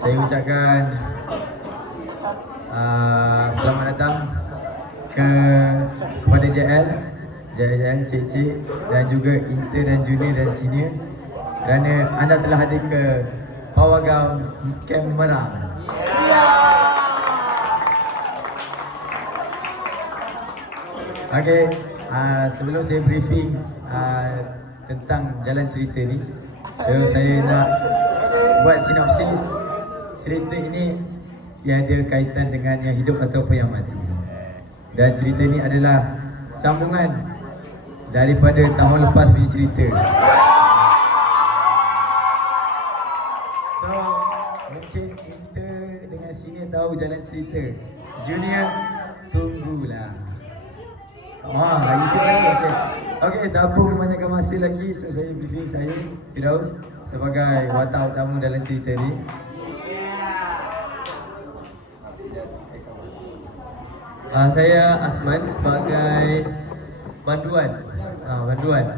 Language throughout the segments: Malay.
saya ucapkan selamat datang kepada JL, cik-cik dan juga intern dan junior dan senior, kerana anda telah hadir ke Pawagam Camp Merang. Okey, sebelum saya briefing tentang jalan cerita ni, so saya nak buat sinopsis. Cerita ini tiada kaitan dengan yang hidup ataupun yang mati. Dan cerita ini adalah sambungan daripada tahun lepas punya cerita. So, mungkin kita dengan senior tahu jalan cerita. Junior, tunggulah. Itu kan. Okey, tak apa membanyakkan masa lagi. So, saya briefing saya, Firdaus, sebagai watak utama dalam cerita ni. Saya Asman sebagai banduan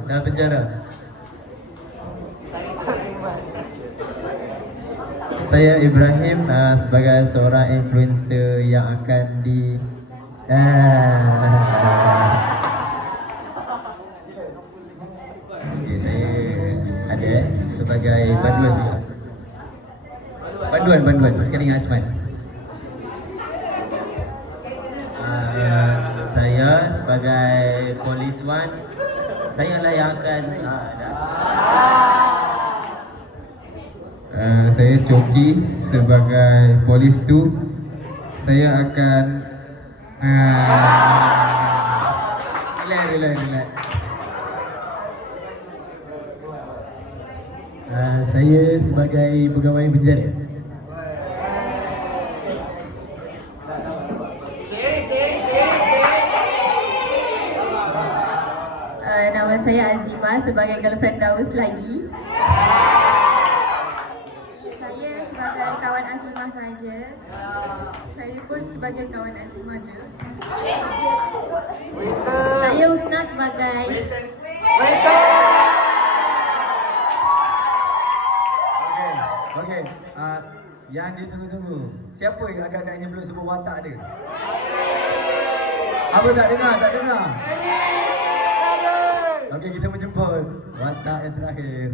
dalam penjara. Saya Ibrahim sebagai seorang influencer yang akan saya ada sebagai banduan juga. Banduan sekali dengan Asman. Saya sebagai polis one, saya lah yang akan saya Coki sebagai polis 2. Saya akan relax. Saya sebagai pegawai penjara. Nama saya Azima sebagai girlfriend Daus lagi. Saya sebagai kawan Azima saja. Saya pun sebagai kawan Azima je. Saya Usna sebagai Okey. Yang ditunggu-tunggu. Siapa yang agak-agaknya belum sebut watak dia? Apa tak dengar? Okey, kita menjemput watak yang terakhir.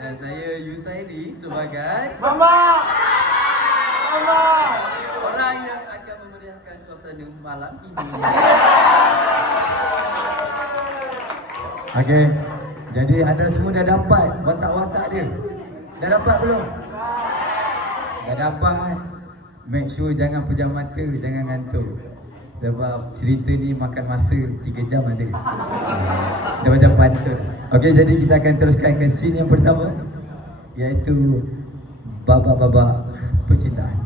Dan saya Yusairi sebagai Mama! orang yang akan memeriahkan suasana malam ini. Okey. Jadi anda semua dah dapat watak-watak dia? Dah dapat belum? Dah dapat. Make sure jangan pejam mata, jangan ngantuk. Sebab cerita ni makan masa 3 jam ada. Dah macam pantun. Okey, jadi kita akan teruskan ke scene yang pertama, iaitu babak-babak percintaan.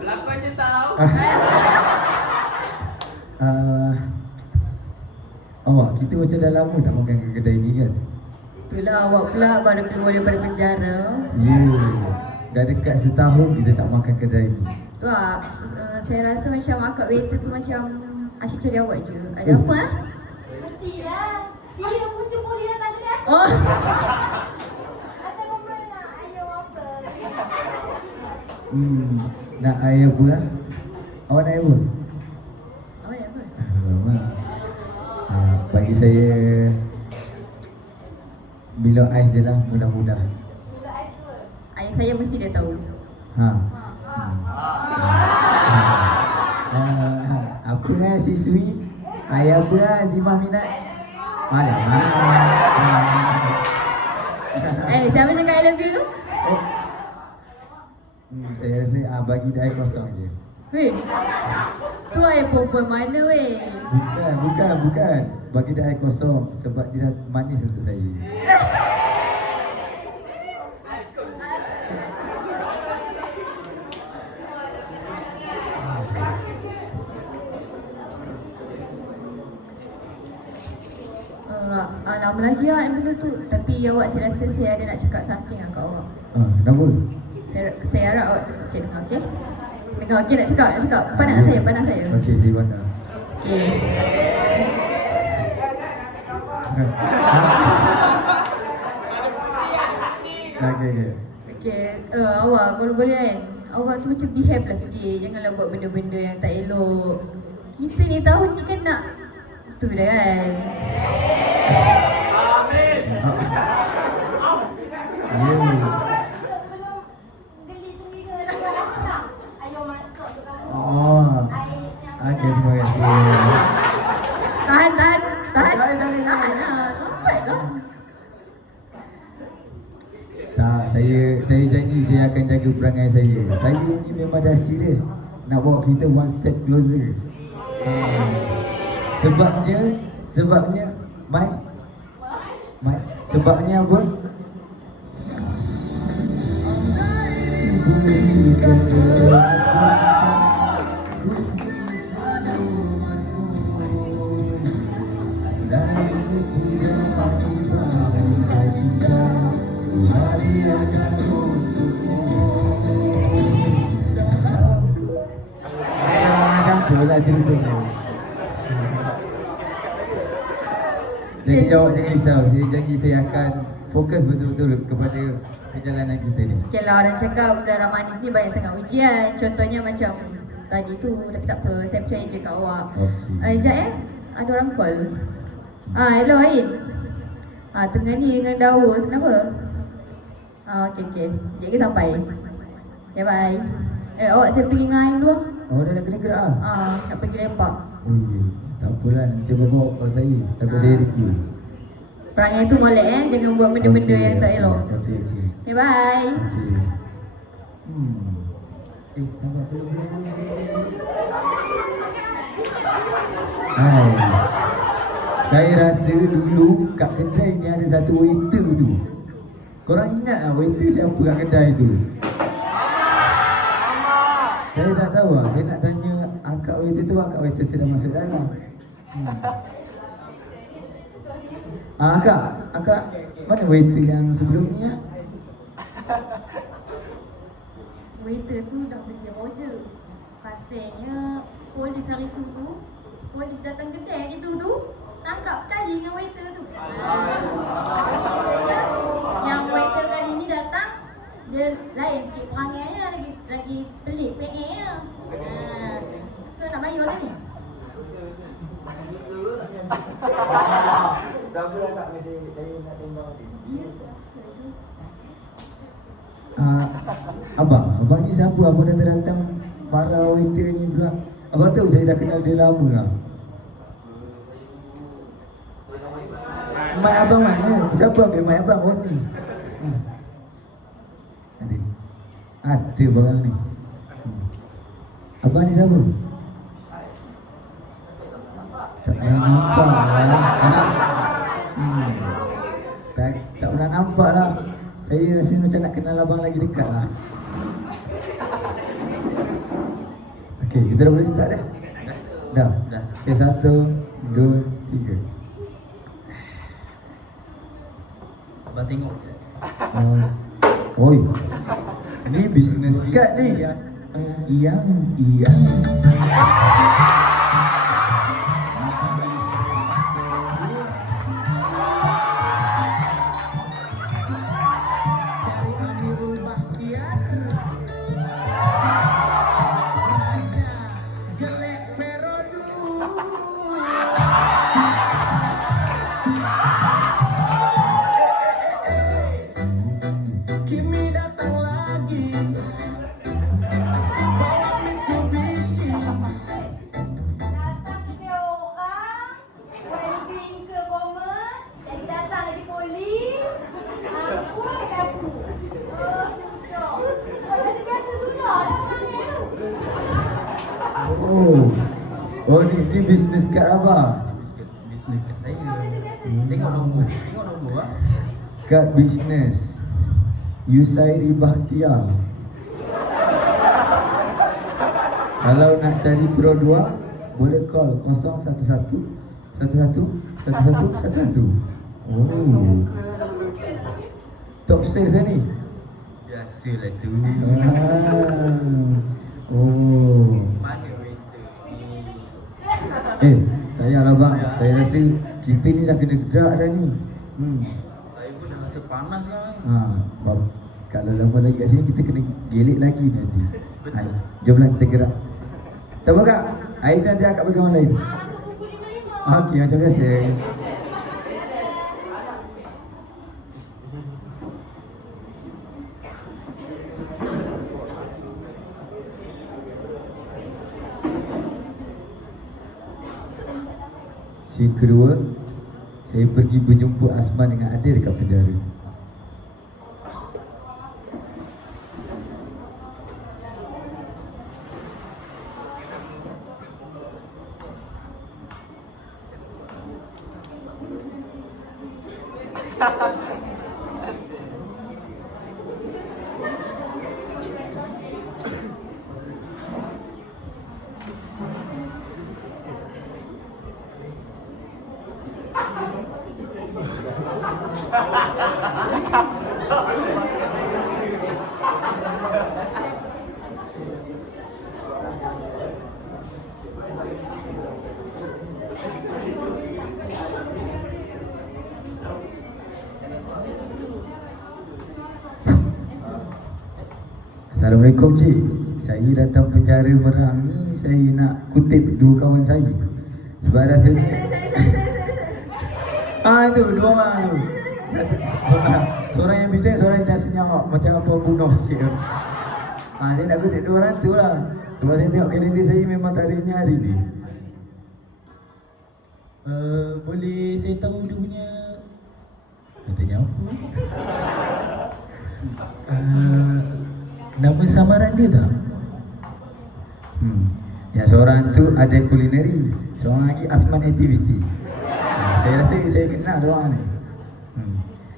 Pelakon je tahu. Awak, kita macam dah lama tak makan ke kedai ni kan? itulah awak pula baru keluar daripada penjara. Ya, dah dekat setahun kita tak makan kedai ni. Tu saya rasa macam akak waiter tu macam asyik cari awak je. Ada apa Mestilah. Dia pun jumpa dia datang kedai. Oh. Atau korang nak ayam apa? Nak air apa lah? Awak nak air apa? Awak nak apa? Alamak. Bagi saya Milo ais je lah, mudah-mudah. Gula ais dua. Ayah saya mesti dia tahu. Ha. Apa siswi? Ayah apa Zimah minat? Alamak. Siapa cakap I love you tu? Saya rasa bagi dia air kosong je. Weh, tu air perempuan mana weh? Bukan. Bagi dia air kosong sebab dia dah manis untuk saya. Lama lagi lah benda tu. Tapi awak saya rasa saya ada nak cakap something lah kat awak. Kenapa? Saya harap awak okay, dengar okey? Dengar okey nak cakap. Pandang saya. Okey, saya pandang. Okey. Okey, awak kalau boleh kan, awak tu macam behave lah sikit. Janganlah buat benda-benda yang tak elok. Kita ni tahun ni kan nak tu dah kan. Belum geli telinga dah. Ayo masuk tu kamu. Okey, terima kasih. Tahan lah. Lambat lah. Tak, saya janji saya akan jaga perangai saya. Saya ni memang dah serius nak bawa kita one step closer. Sebabnya Mike. Sebabnya apa? Macam tu lah ceritanya. Jadi awak jangan risau, saya janji saya akan fokus betul-betul kepada perjalanan kita ni. Okay lah, orang cakap udara manis ni banyak sangat ujian. Contohnya macam tadi tu, tapi tak apa, saya percaya je kat awak. Sekejap ada orang call. Hello Ain. Tengah ni dengan Daus, kenapa? Okay. Sekejap lagi sampai. Okay, bye. Awak saya pergi dengan Ain dulu. Dah nak kena gerak nak pergi lepak. Tak apalah, nanti bawa call saya. Takut saya review. Perangai tu molek jangan buat benda-benda yang tak elok. Okey. Okay, bye. Sabar dulu. Hai. Saya rasa dulu kat kedai ni ada satu waiter tu. Korang ingat tak waiter siapa kat kedai tu? Saya tak tahu lah. Saya nak tanya akak waiter tu dah masuk dalam. Akak mana waiter yang sebelum ni ah? Waiter tu dah pergi Roger. Pasalnya polis hari tu polis datang kedai hari tu tangkap sekali dengan waiter tu. Yang waiter kali ni datang dia lain sikit perangainya, lagi pelik PA-nya. So nak bayar lah ni. Berapa dah tak saya nak tembak dia? Dia siapa tu? Abang ni siapa? Abang dah datang para waiter ni pula. Abang tahu saya dah kenal dia lama lah. Mic abang mana? Siapa ambil mic abang? Oh ni. Ada barang ni. Abang ni siapa? Tak pernah nampak lah. Tak pernah nampak lah. Saya rasa macam nak kenal abang lagi dekat lah. Okey, kita dah boleh start dah? Dah? Okey, 1, 2, 3. Abang tengok je. Oi, ni business card ni. Yang Kimi datang lagi bawa Mitsubishi. Oh ni bisnes kat abang. Bisnes kat saya. Tengok nombor ah. Kat bisnes Yusairi Bahtiar. Kalau nak cari Pro 2 boleh call 011 11 11 11. Oh. Top sales ni. Biasalah tu. Oh. Mana waiter ni? Tak payahlah bang. Saya rasa kita ni dah kena gerak dah ni. Saya pun dah rasa panas sekarang. Bang, kalau lama lagi kat sini kita kena gelik lagi nanti. Betul. Jomlah kita gerak. Tak apa kak? Air nanti akak bagi orang lain. Okey, macam biasa. Si kedua, saya pergi berjumpa Asman dengan Adil dekat penjara. Assalamualaikum cik. Saya datang penjara Merang ni, saya nak kutip dua kawan saya. Sebab rasa tu dua orang tu. Seorang yang bising, seorang yang senyap macam apa bunuh sikit tu. Saya nak kutip dua orang tu lah. Sebab saya tengok kalender saya memang tarikhnya hari ni. Boleh saya tahu dia punya katanya apa? Nama samaran dia tak? Yang seorang tu ada kulineri, seorang lagi Asman Activity. Saya rasa saya kenal dia orang ni.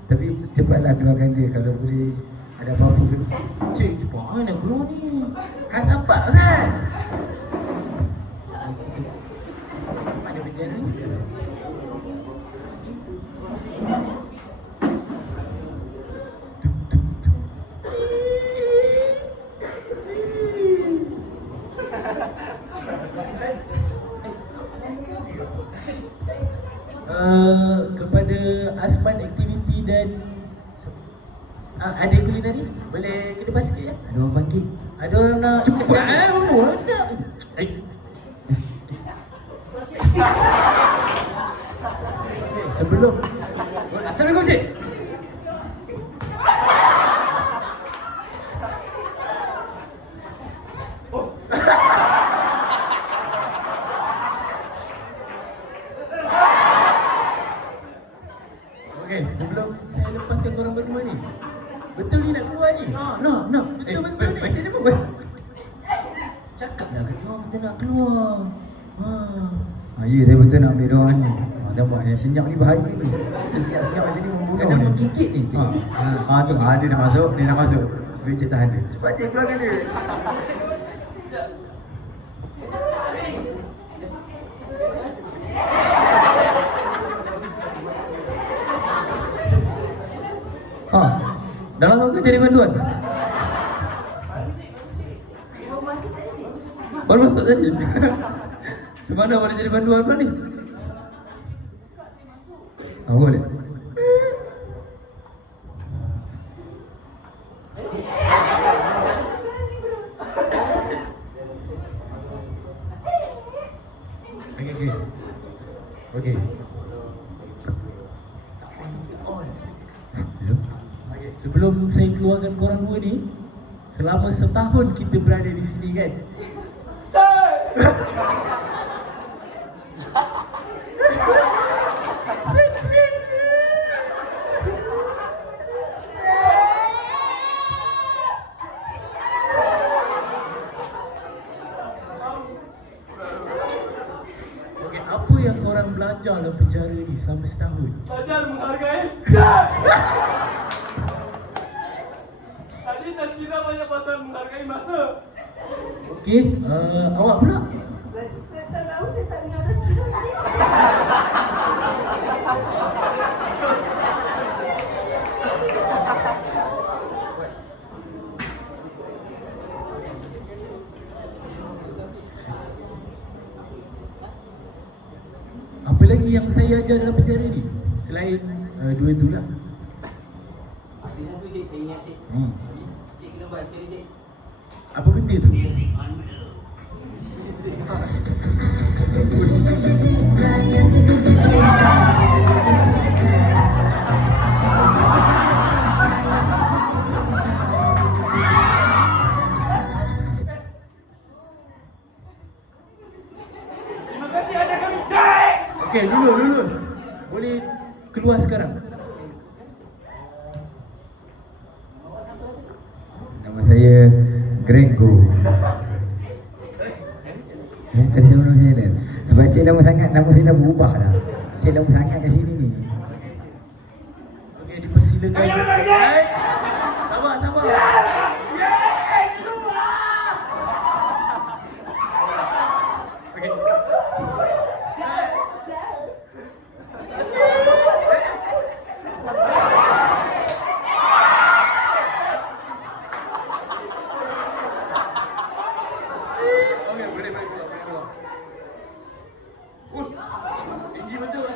Tapi cepatlah keluarkan dia kalau boleh ada apa-apa ke. Cik, cepat nak keluar ni. Kan sampak Ustaz. Mana penjara ni? Kepada Asman Activity dan ada kulineri, boleh ke depan sikit ya? Ada orang panggil. Ada orang nak cepat sebelum Assalamualaikum cik. Okey, sebelum saya lepaskan korang berdua ni, betul ni nak keluar ni? No. Betul ni. Masih ada apa? Cakap dah kata orang kita nak keluar. Ya, saya betul nak ambil dia orang ni. Nampak yang senyap ni bahaya ni. Dia senyap-senyap macam ni membunuh Kena ni. menggigit ni cik. Tu, dia nak masuk, dia nak masuk. Wait, cik tahan dia. Cepat cik keluarkan dia. Dah lama ke jadi banduan? Baru masuk tadi. Macam mana boleh jadi banduan pula ni? Boleh. Okey. Sebelum saya keluarkan korang dua ni, selama setahun kita berada di sini kan? yang korang belajar dalam penjara ni selama setahun? Belajar menghargai Jack. Tadi tak kira banyak pasal menghargai masa. Okey, awak pula? Tak tahu, saya tak dengar dah cerita tadi. Apa lagi yang saya ajar dalam penjara ni? Selain dua tu lah. Ada satu cik, saya ingat cik. Cik kena buat sekali cik. Apa benda tu? Terima kasih ada kami Jack. Okey, lulus. Boleh keluar sekarang. Nama saya Greggo. Tadi nama saya lain. Sebab cik lama sangat, nama saya dah berubah dah. Cik lama sangat kat sini ni. Okey, dipersilakan. Ayo, lagi. Sabar. Okey. Okey, boleh keluar. Ush, tinggi betul.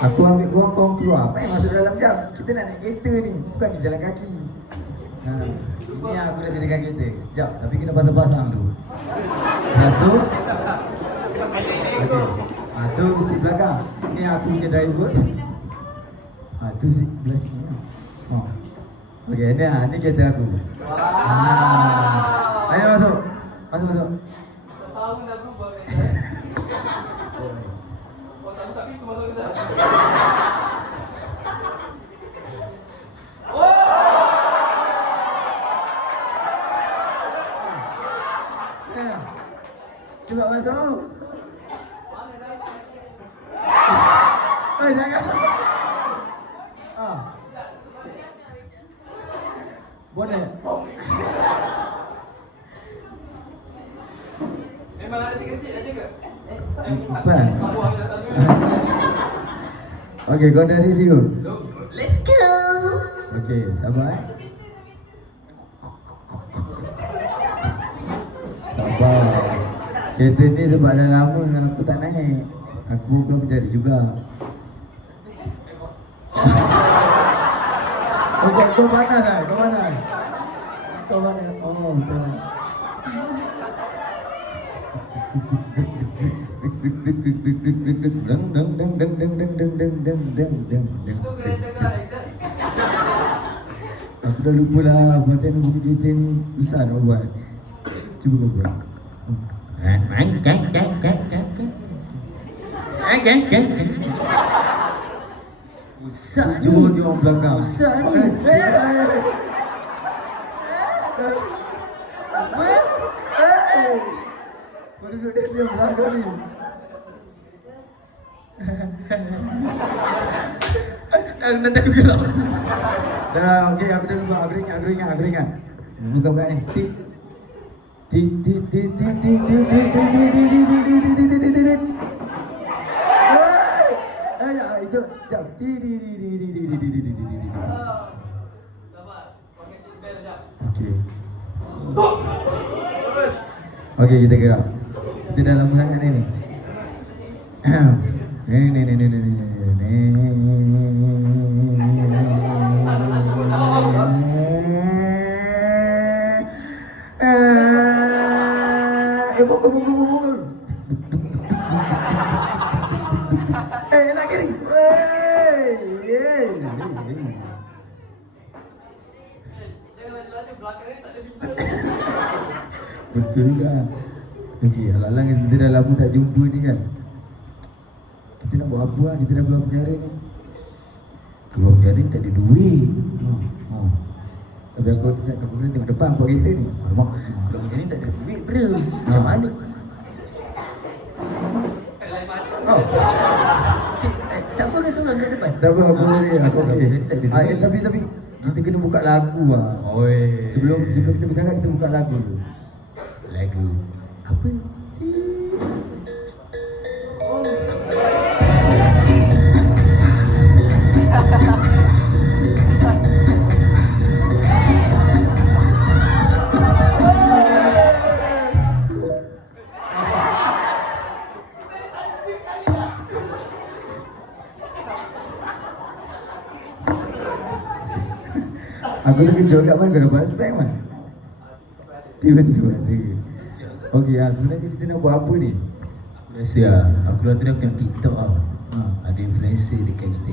Aku ambil korang keluar. Apa yang masuk dalam jam? Kita nak naik kereta ni, bukan kita jalan kaki. Ini aku dah sediakan kereta. Sekejap, tapi kena pasang-pasang tu. Satu. Okey. Tu seat belakang. Ni aku punya driver. Tu seat belah sini. Okey, ni kereta aku. Ayo masuk. Masuk. Tahu dah berubah kan? Orang tak pintu masuk kita. Cuba masuk. Jangan. Boleh. Memang ada 3 seat aja ke? Apa? Okey, kau dah ready ke? Let's go. Okey, sabar. Sabar. Kereta ni sebab dah lama aku tak naik. Aku belum berjadi juga. Kau mana dah? Kau mana? Oh, betul. Aku dah lupa lah buatan buku kereta ni susah nak buat. Cuba kau buat. Usah ni. Cuba dia orang belakang. Usah ni. Kau duduk dia belakang ni. Nanti aku gelap. Dah, okey, aku dah lupa. Aku ingat. Buka ni. Itu jap. Okey, kita gerak. Kita dah lama sangat ni. Ni. pukul. Nak kiri. Jangan laju-laju, belakangnya tak ada bintang. Betul juga. Okey, alang-alang kita dah lama tak jumpa ni kan. Kita nak buat apa lah? Kita dah keluar penjara ni. Keluar penjara ni tak ada duit. Tapi aku kena tengok depan buat kereta ni. Alamak, keluar penjara ni tak ada duit bro. Macam mana? Oh, Cik, tak apa kan seorang kat depan? tak apa, aku boleh. Aku okey. Tapi kita kena buka lagu lah. Oi. Sebelum kita bercakap, kita buka lagu dulu. Lagu apa? Aku terkejut kat mana kau dapat spek man? Tiba-tiba ada. Okey, sebenarnya kita nak buat apa ni? Aku rasa aku tadi aku tengok TikTok ada influencer dekat kita.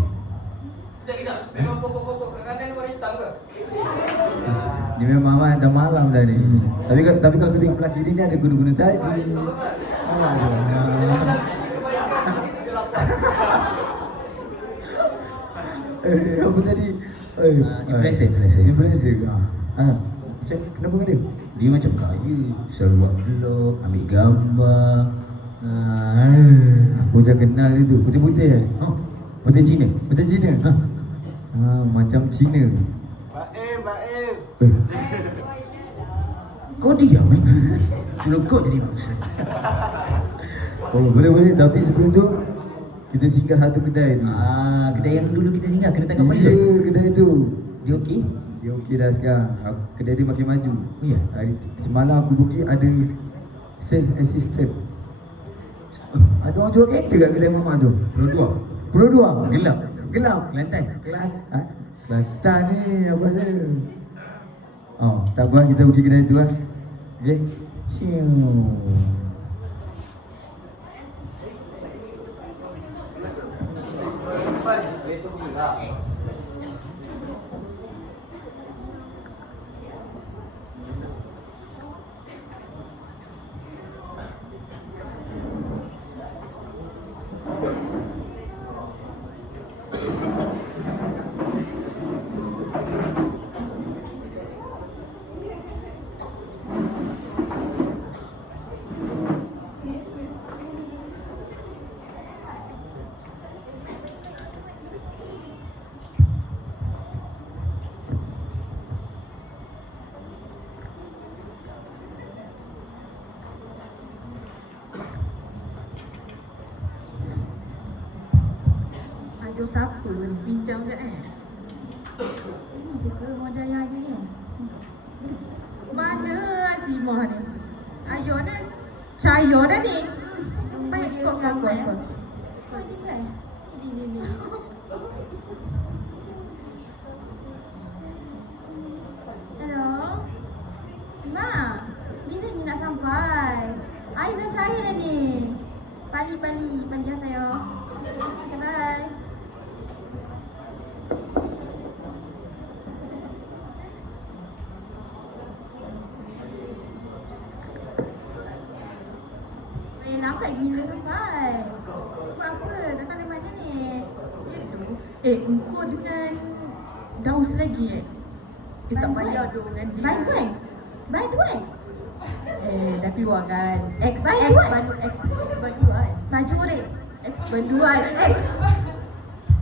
Kejap. Memang pokok-pokok kat kanan warna hitam ke? Ni memang dah malam dah ni. Tapi kalau kita tengok belah kiri ni ada guna-guna saja. Apa tadi? Influencer ke? Macam kenapa dengan dia? Dia macam kaya, selalu buat vlog, ambil gambar. Aku macam kenal dia tu. Putih-putih eh? Macam Cina. Macam Cina? Macam Cina. Baim. Kau diam Suruh kau jadi bangsa. Oh, boleh. Tapi sebelum tu kita singgah satu kedai ni. Kedai yang dulu kita singgah kena tangkap polis. Ya, kedai tu. Dia okey? Dia okey dah sekarang. Kedai dia makin maju. Oh ya? Semalam aku pergi ada sales assistant. Ada orang jual kereta kat kedai mamak tu. Produk. Gelap. Kelantan ni apa rasa? Tak apa, kita pergi kedai tu lah. Okey. Ada siapa bincang je Ini je ke modal yang ada ni? Mana Azimah ni? Ayo dah Cahaya dah ni. Baik kau. Kau tinggal. Ni. Hello. Ma, bila ni nak sampai? Air dah cair dah ni. Pali ya saya. Okay, bye. Lambat gila sampai. Buat apa? Datang dari mana ni? Itu. Engkau dengan Daus lagi Dia tak bayar tu dengan dia. By the way. Dah keluar kan. X banduan. Bajurit. X banduan. X.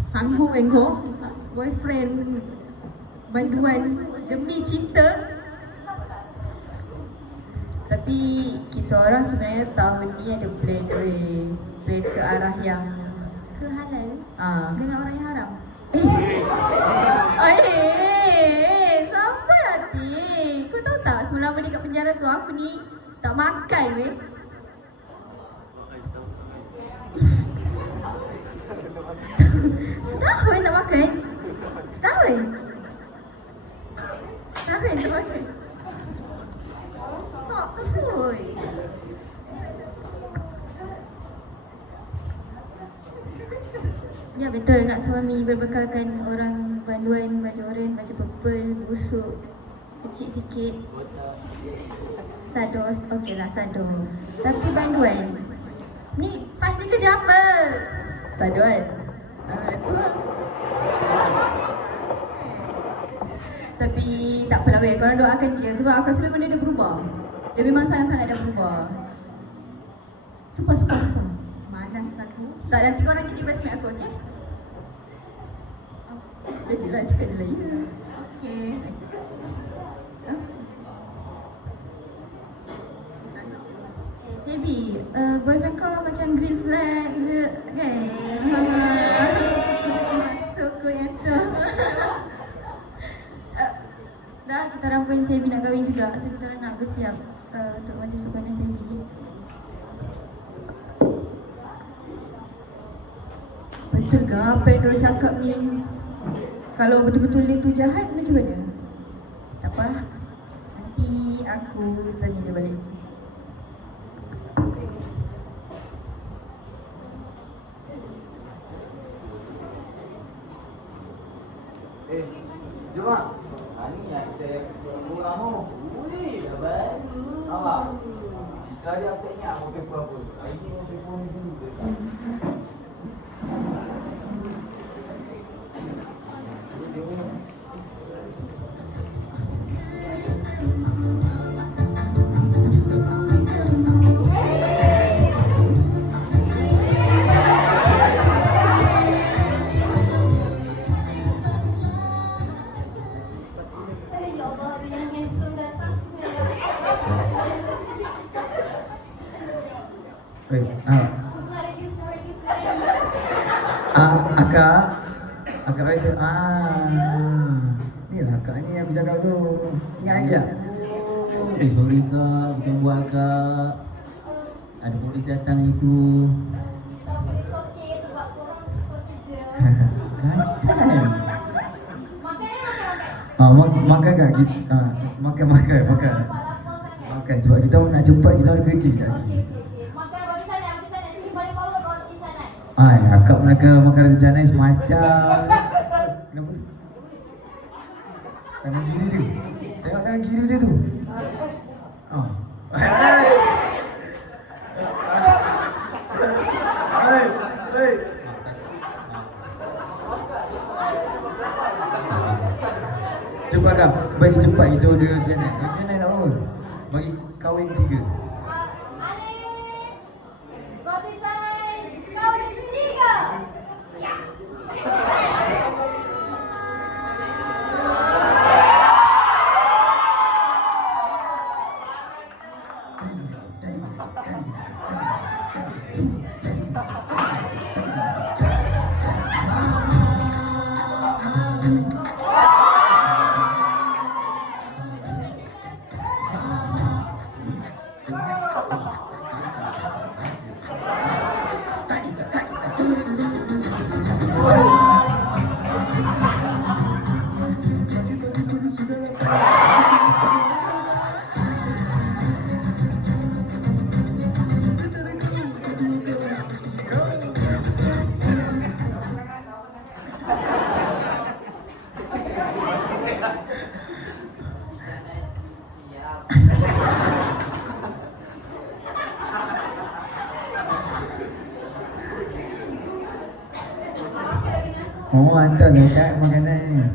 Sanggup engkau? Boyfriend banduan demi cinta. Tapi kita orang sebenarnya tahun ni ada plan ke arah yang ke halal dengan orang yang haram. Sampai hati. Kau tahu tak selama ni kat penjara tu aku ni tak makan weh. Setahun tak makan. Setahun tak makan. Sok tu fui. Betul, nak suami berbekalkan orang banduan, baju oren, baju purple, busuk, kecil sikit. Sados, okey lah sados. Tapi banduan, ni pasti kerja apa? Saduan. Itu lah. Tapi tak apalah weh, korang doakan je sebab aku rasa memang dia dah berubah. Dia memang sangat-sangat dah berubah. Sumpah. Malas aku. Tak, nanti korang jadi bridesmaid aku, okey? Jadilah, cakap je lah ya. Okey. Sebi, boyfriend kau macam green flag je kan? Masuk kau yang tu. Dah, kita orang pun Sebi nak kahwin juga. So kita orang nak bersiap untuk majlis perkahwinan Sebi. Betul ke apa yang diorang cakap ni? Kalau betul-betul dia tu jahat, macam mana? Tak apa, nanti aku tanya dia balik. Jom ah. Ni yang kita kurang tu. Ui, dah baru. Nampak? Tadi aku tak ingat mau paper apa. Hari ni mau paper ni dulu ke. Ya Allah, ada yang handsome datang. Akak kata, ni lah akaknya yang aku cakap tu. Ingat lagi tak? Sorry kak, bukan buat kak. Ada polis datang itu. Tapi it's okay sebab korang okay je. Kan? Makan makan. Makan kan? Makan. Makan sebab kita nak cepat, kita nak kerja kan. Okey. Makan roti canai. Sini paling power roti canai. Akak makan roti canai semacam. Kenapa tu? Tangan kiri dia. Tengok tangan kiri dia tu. Cepat kak, bagi cepat kita order roti canai. Roti canai nak berapa? Bagi kahwin 3. Ani, roti canai kahwin 3. Siap. Oh, hantar dekat makanan.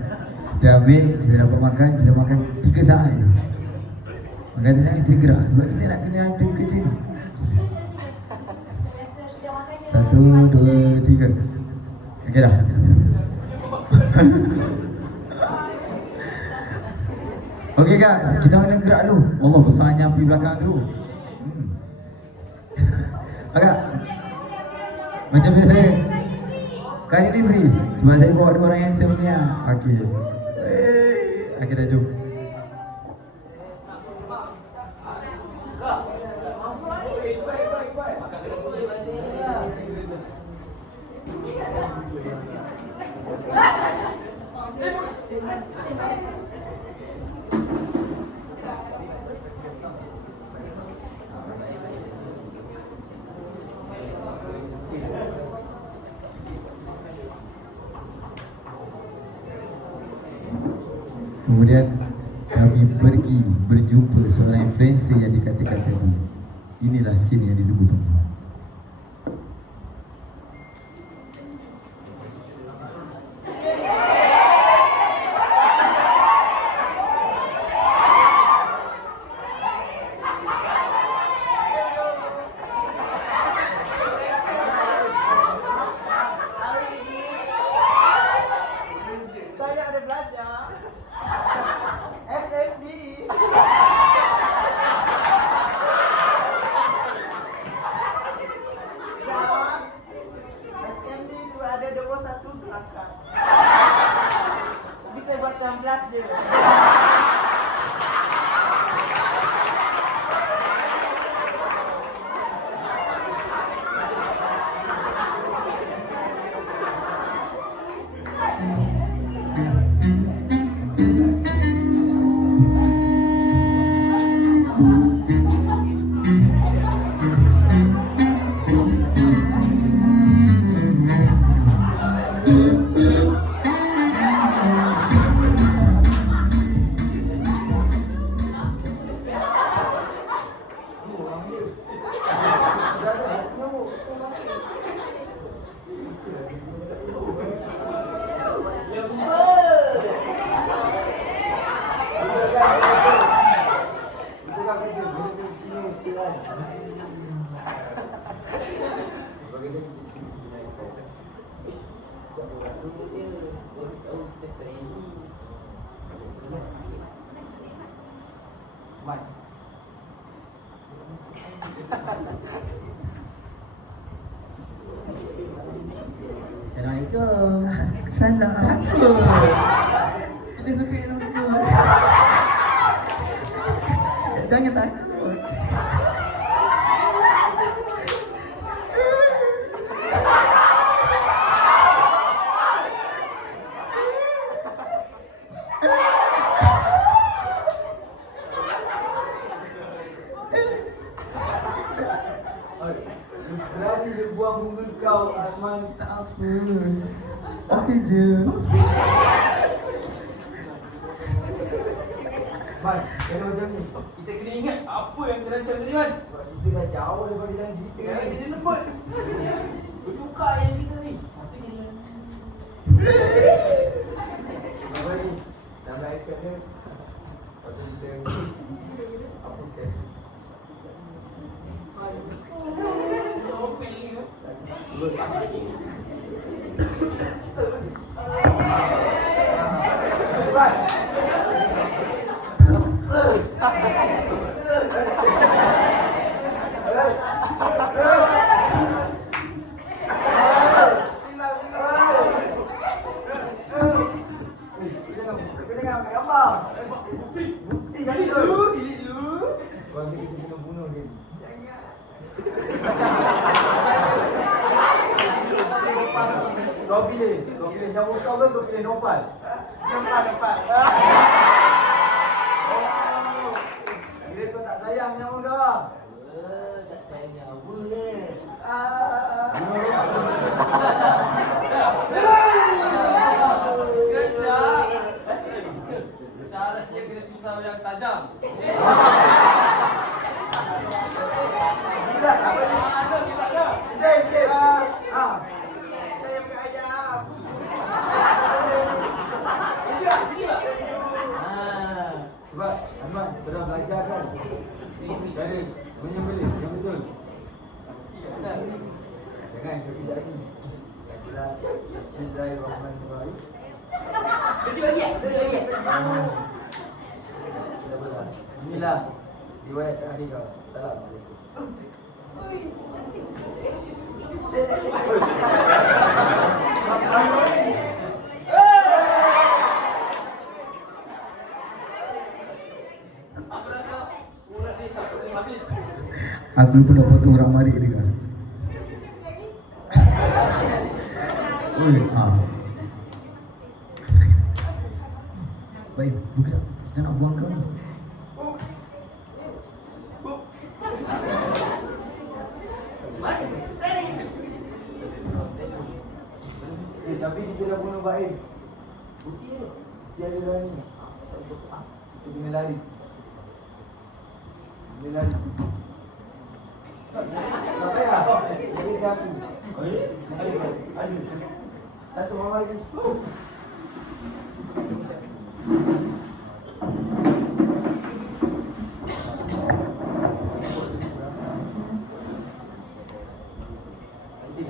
Kita ambil, kita dapat makan, kita makan 3 saat je. Makan dia jangan tergerak sebab kita nak kena ada kerja ni. 1, 2, 3. Okey dah. Okey kak, kita kena gerak dulu. Allah besarnya api belakang tu. Kak, macam biasa. Kali ni free sebab saya bawa 2 orang handsome ni lah. Okey. Okey dah jom. Kemudian kami pergi berjumpa seorang influencer yang dikatakan tadi. Inilah scene yang ditunggu-tunggu. Saya ada belajar SMD. Dan SMD itu ada 21 kelasan. Tapi saya buat 19 je. Assalamualaikum. Salam. Kita suka yang nombor. Jangan takut. Berani dia buang bunga kau, Asman. Tak apa. Okey je. Man, kalau macam ni, Kita kena ingat apa yang terancam tadi Man. sebab kita dah jauh daripada dalam cerita Jangan ni. jadi lembut. Bertukar yang cerita ni. Apa ni? Nama ikan dia. Patut kita hapuskan. Man. Kita ambil gambar. Bukti jadi dulu. Kau rasa kita kena bunuh dia. Kau pilih nyawa kau ke kau pilih Nopal? Nopal. Oh. Kira kau tak sayang nyawa kau. Tak sayang nyawa ni. Kejap. Syaratnya kena pisau yang tajam. Tidak, apa ni? Ada, kita ada. Zain. Saya punya ayam. Sebab Ahmad pernah belajar kan cara menyembelih yang betul. Jangan kejap ni. Bismillahirrahmanirrahim. Kecil lagi. Inilah riwayat terakhir kau. Assalamualaikum. Aku lupa nak potong orang marik dia. Oi, Baik, buka. Kita nak buang kau ni. Tapi kita dah bunuh Baim. Bukti ada dalam ni. Kita kena lari. Kena lari. Tak payah. Ini dia aku. Adu. Satu mama lagi.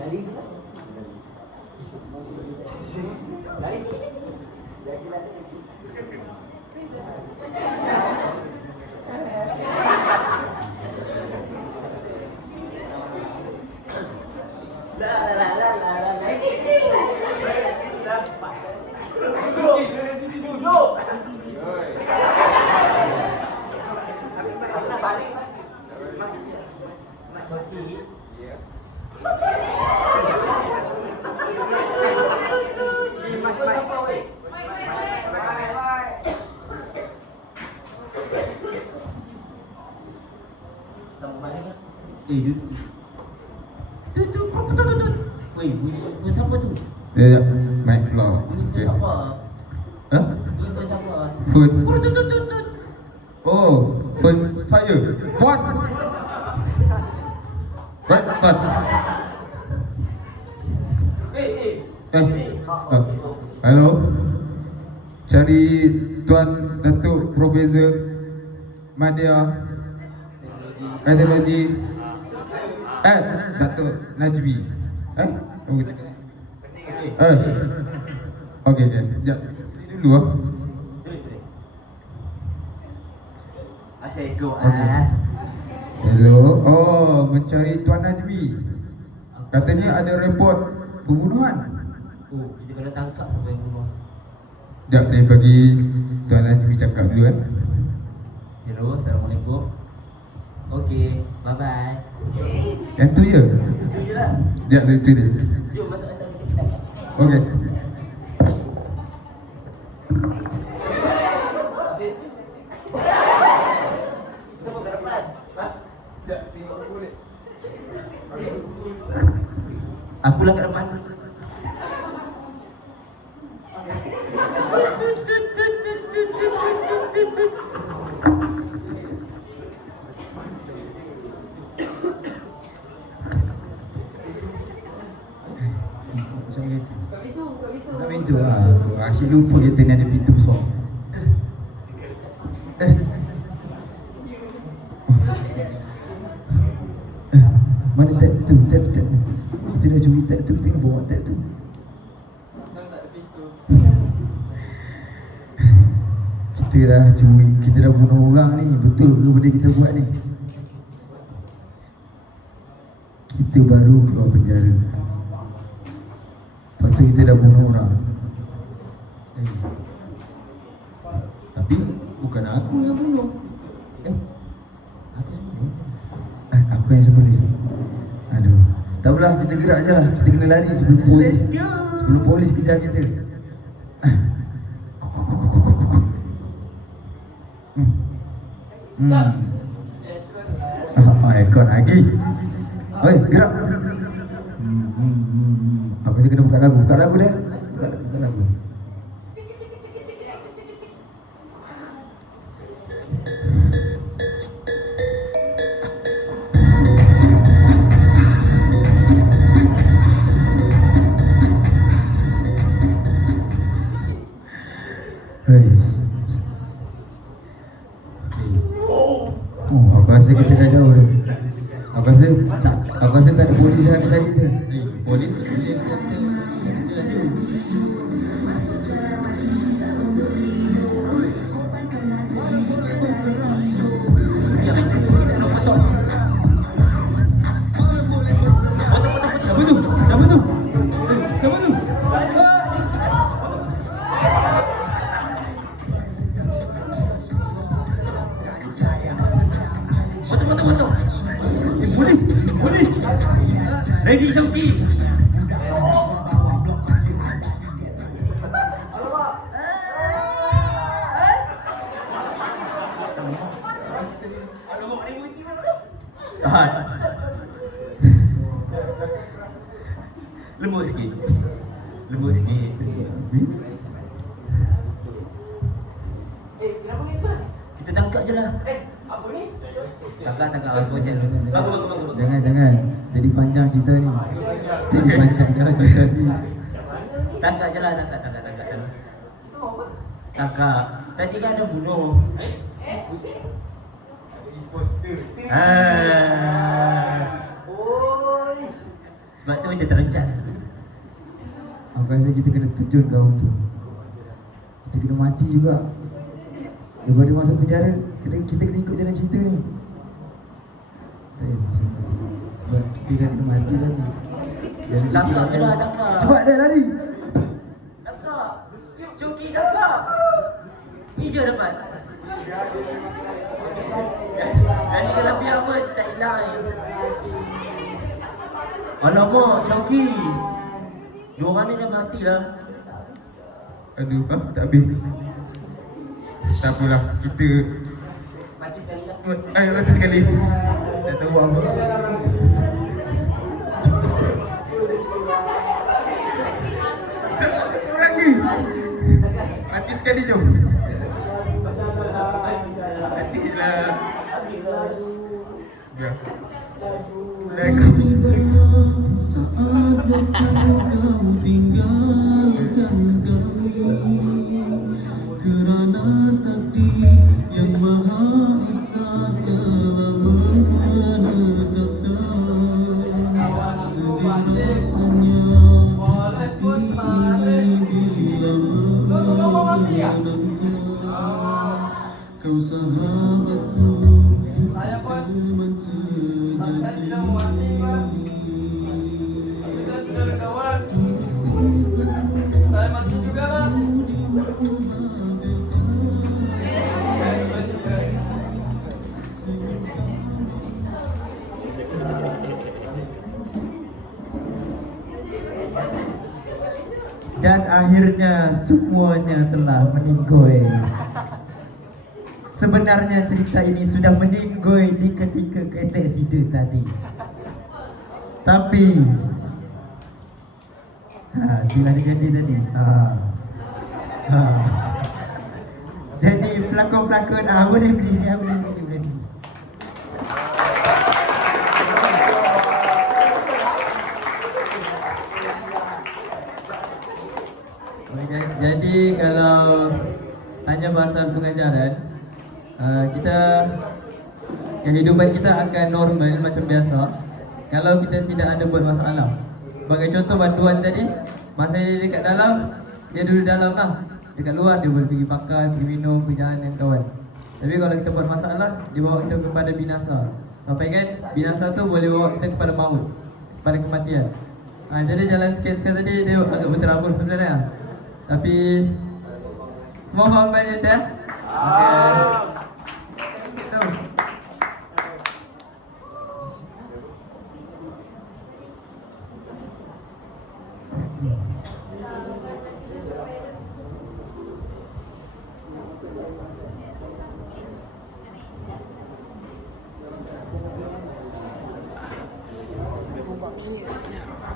Lari je lah. Lari. Jaga-jaga. Duduk. Tu. Weh, bunyi phone siapa tu? Ya, mic keluar. Bunyi phone Okay. siapa? Hah? Bunyi phone siapa? Phone. Tut. Oh, phone saya. Tuan. Right, tuan. Hello. Cari Tuan Datuk Profesor Madya Teknologi Datuk Najmi. Oh, gitu. Okey. Sekejap. Ini dulu ah. Assalamualaikum. Okey. Hello. Oh, mencari Tuan Najmi. Katanya ada report pembunuhan. Oh, kita kena tangkap siapa yang bunuh. Sekejap saya bagi Tuan Najmi cakap dulu eh. Hello, Assalamualaikum. Okey, bye-bye. Yang tu je. Itu je lah. Sekejap saya tu dia. Jom masuk atas kita. Okey. Siapa kat depan? Akulah kat depan. Tak pintu lah. Asyik lupa kita ni ada pintu besar. Mana tab tu? Tab. Kita dah curi tab tu, kita kena bawa tab tu. Kita dah curi, kita dah bunuh orang ni. Betul ke benda kita buat ni? Kita baru keluar penjara. Lepas tu kita dah bunuh orang. Tapi bukan aku yang bunuh. Aku bunuh. Apa yang sebenarnya? Aduh. Tak apalah, kita gerak je lah. Kita kena lari sebelum polis. Sebelum polis kejar kita. Aircon lagi. Oi, gerak. Apa sih kena buka lagu? Buka lagu dia. Buka lagu. Hei. Oh, aku rasa kita dah jauh dah. Aku rasa tak ada polis yang akan kita. Polis Siapa tu? Potong. Polis. Lady Syauki. Tahan. Lembut sikit. Cakap je lah. Apa ni? Takak harus baca. Bagus. Jangan. Jadi panjang cerita ni. Jadi panjang dah cerita ni. Takak je lah, takak. Takak. Tadi kan ada bunuh. Oi. Sebab tu macam terencas. Aku rasa kita kena terjun kau tu. Kita kena mati juga. Daripada masuk penjara, kita kena ikut jalan cerita ni. Sebab kita kena mati lagi. Takak je lah, takak. Cepat dah lari. Takak. Coki takak. Hijau dapat. Jadi kalau biar apa tak hilang. Alamak, Syauki. Dua orang ni dah mati lah. Aduh, tak habis. Tak apalah, kita Mati sekali lah. mati sekali. Tak tahu apa. Orang ni mati sekali jom. Matilah. Biar. Lagu. Saat kau tinggalkan kami, kerana takdir yang maha esa telah menetapkan. Sedih rasanya hati ini bila mengenangkan kau sahabatku, teman sejati. Saya mati juga lah. Dan akhirnya semuanya telah meninggoy. Sebenarnya cerita ini sudah meninggoy di ketika kereta aksiden tadi. Tapi bila dengan dia tadi. Jadi pelakon-pelakon boleh berdiri, boleh berdiri. Jadi kalau tanya pasal pengajaran, kita kehidupan kita akan normal macam biasa kalau kita tidak ada buat masalah. Sebagai contoh bantuan tadi, masa dia dekat dalam, dia duduk dalam lah. Dekat luar dia boleh pergi makan, pergi minum, pergi jalan dengan kawan. Tapi kalau kita buat masalah, dia bawa kita kepada binasa. Sampai kan binasa tu boleh bawa kita kepada maut, kepada kematian. Jadi jalan sikit-sikit tadi dia agak berterabur sebenarnya. Tapi semua faham banyak ya? Okey. Itu.